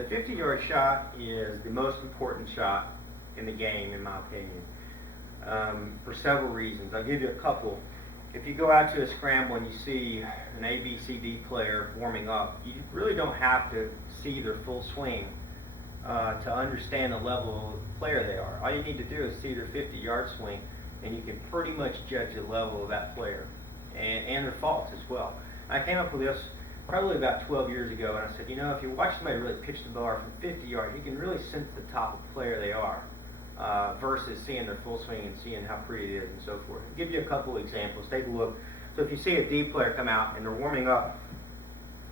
The 50-yard shot is the most important shot in the game, in my opinion, for several reasons. I'll give you a couple. If you go out to a scramble and you see an A, B, C, D player warming up, you really don't have to see their full swing to understand the level of player they are. All you need to do is see their 50-yard swing, and you can pretty much judge the level of that player and their faults as well. I came up with this probably about 12 years ago, and I said, you know, if you watch somebody really pitch the ball from 50 yards, you can really sense the type of player they are versus seeing their full swing and seeing how pretty it is and so forth. I'll give you a couple of examples. Take a look. So if you see a D player come out and they're warming up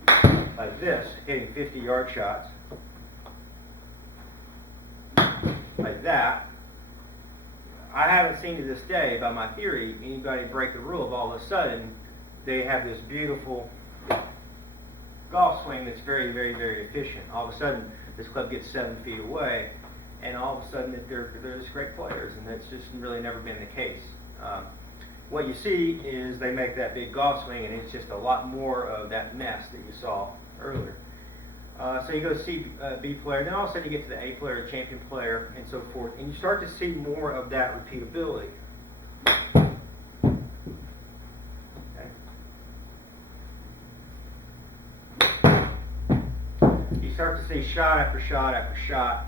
like this, hitting 50-yard shots, like that, I haven't seen to this day, by my theory, anybody break the rule of all of a sudden they have this beautiful golf swing that's very, very, very efficient. All of a sudden, this club gets 7 feet away, and all of a sudden that they're just great players, and that's just really never been the case. What you see is they make that big golf swing, and it's just a lot more of that mess that you saw earlier. So you go to C, B player, then all of a sudden you get to the A player, the champion player, and so forth, and you start to see more of that repeatability. You start to see shot after shot after shot,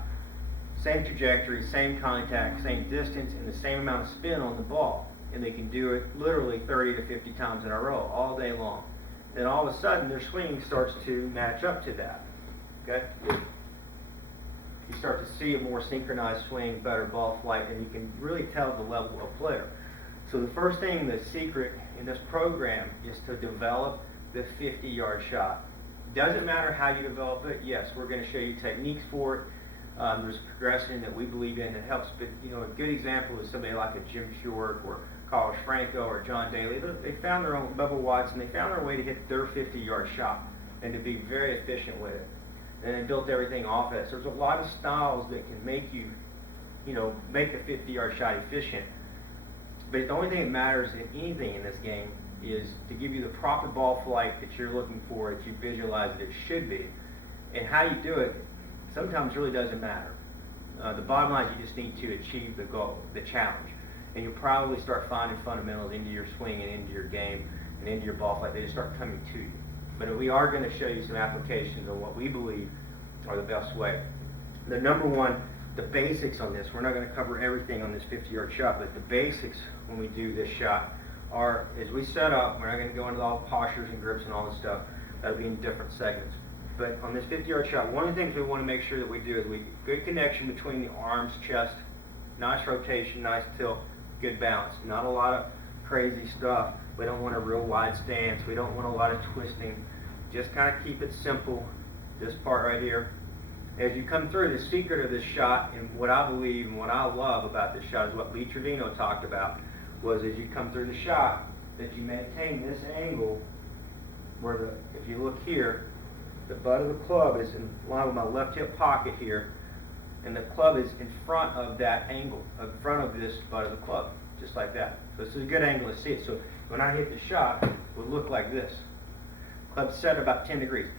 same trajectory, same contact, same distance, and the same amount of spin on the ball. And they can do it literally 30 to 50 times in a row, all day long. Then all of a sudden, their swing starts to match up to that. Okay? You start to see a more synchronized swing, better ball flight, and you can really tell the level of player. So the first thing, the secret in this program is to develop the 50-yard shot. Doesn't matter how you develop it. Yes, we're going to show you techniques for it. There's a progression that we believe in that helps. But you know, a good example is somebody like a Jim Furyk or Carlos Franco or John Daly. They found their own, Bubba Watson. They found their way to hit their 50-yard shot and to be very efficient with it. And they built everything off it. So there's a lot of styles that can make you, make the 50-yard shot efficient. But the only thing that matters in anything in this game is to give you the proper ball flight that you're looking for, that you visualize that it should be. And how you do it sometimes really doesn't matter. The bottom line is you just need to achieve the goal, the challenge. And you'll probably start finding fundamentals into your swing and into your game and into your ball flight. They just start coming to you. But we are going to show you some applications on what we believe are the best way. The number one, the basics on this, we're not going to cover everything on this 50-yard shot, but the basics when we do this shot are, as we set up, we're not going to go into all the postures and grips and all this stuff. That'll be in different segments. But on this 50-yard shot, one of the things we want to make sure that we do is good connection between the arms, chest, nice rotation, nice tilt, good balance. Not a lot of crazy stuff. We don't want a real wide stance. We don't want a lot of twisting. Just kind of keep it simple. This part right here. As you come through, the secret of this shot and what I believe and what I love about this shot is what Lee Trevino talked about, was as you come through the shot, that you maintain this angle where if you look here, the butt of the club is in line with my left hip pocket here, and the club is in front of that angle, in front of this butt of the club, just like that. So this is a good angle to see it. So when I hit the shot, it would look like this. Club set about 10 degrees.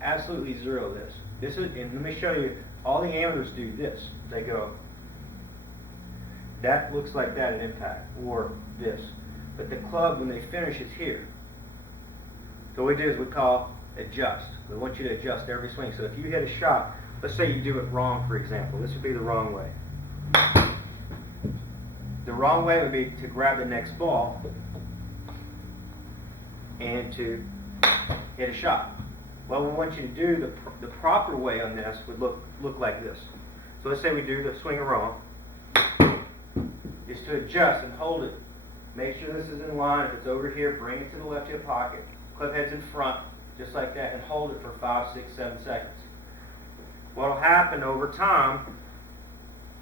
Absolutely zero this. This is, and let me show you, all the amateurs do this. They go, that looks like that at impact, or this. But the club, when they finish, is here. So what we do is we call adjust. We want you to adjust every swing. So if you hit a shot, let's say you do it wrong, for example. This would be the wrong way. The wrong way would be to grab the next ball and to hit a shot. Well, we want you to do the proper way on this would look like this. So let's say we do the swing wrong. Is to adjust and hold it. Make sure this is in line. If it's over here, bring it to the left hip pocket. Club head's in front, just like that, and hold it for 5, 6, 7 seconds. What will happen over time,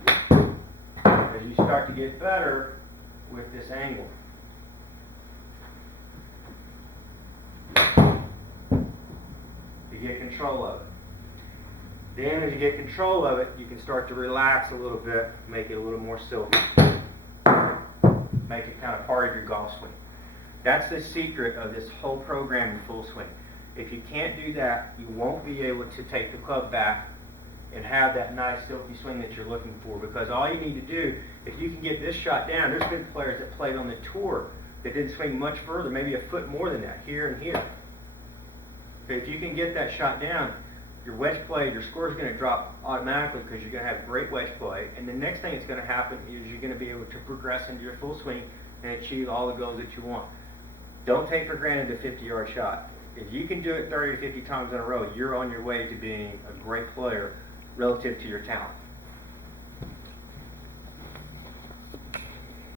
as you start to get better with this angle, you get control of it. Then as you get control of it, you can start to relax a little bit, make it a little more silky. Make it kind of part of your golf swing. That's the secret of this whole program in full swing. If you can't do that, you won't be able to take the club back and have that nice silky swing that you're looking for. Because all you need to do, if you can get this shot down, there's been players that played on the tour that didn't swing much further, maybe a foot more than that, here and here. Okay, if you can get that shot down, your wedge play, your score is going to drop automatically because you're going to have great wedge play. And the next thing that's going to happen is you're going to be able to progress into your full swing and achieve all the goals that you want. Don't take for granted the 50-yard shot. If you can do it 30 to 50 times in a row, you're on your way to being a great player relative to your talent.